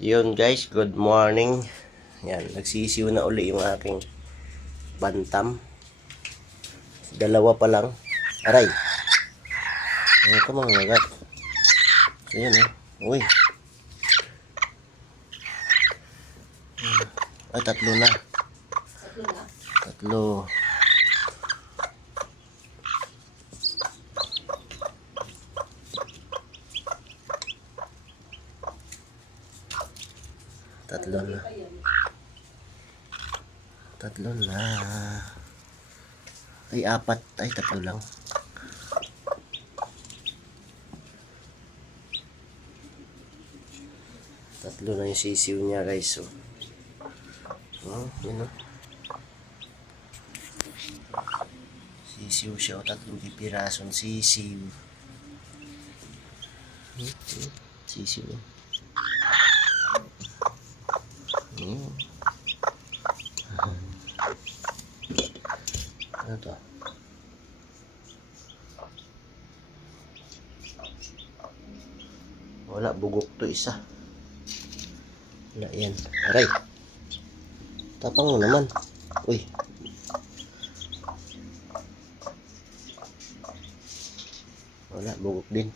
Yun guys, good morning. Yan, nagsisiw na uli yung aking bantam. Dalawa pa lang. Aray. Ano ito mga nagat? So yun Uy. Ay, tatlo na. Tatlo. Tatlo na. Tatlo na. Ay, apat. Ay, tatlo lang. Tatlo na yung sisiw niya guys. So, yun Sisiw siya. Tatlong pipirasong sisiw. Sisiw. Ano to? Wala, bugok to isa. Wala yan. Aray. Tapang mo naman. Uy. Wala, bugok din.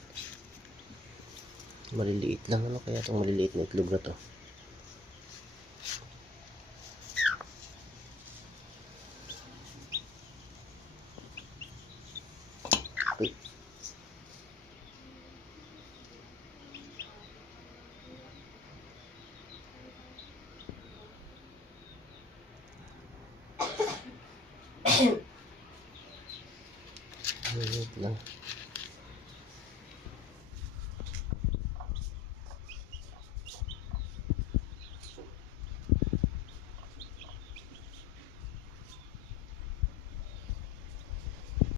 Maliliit lang. Ano kaya itong maliliit na itlog na to? Uy. Maliliit lang.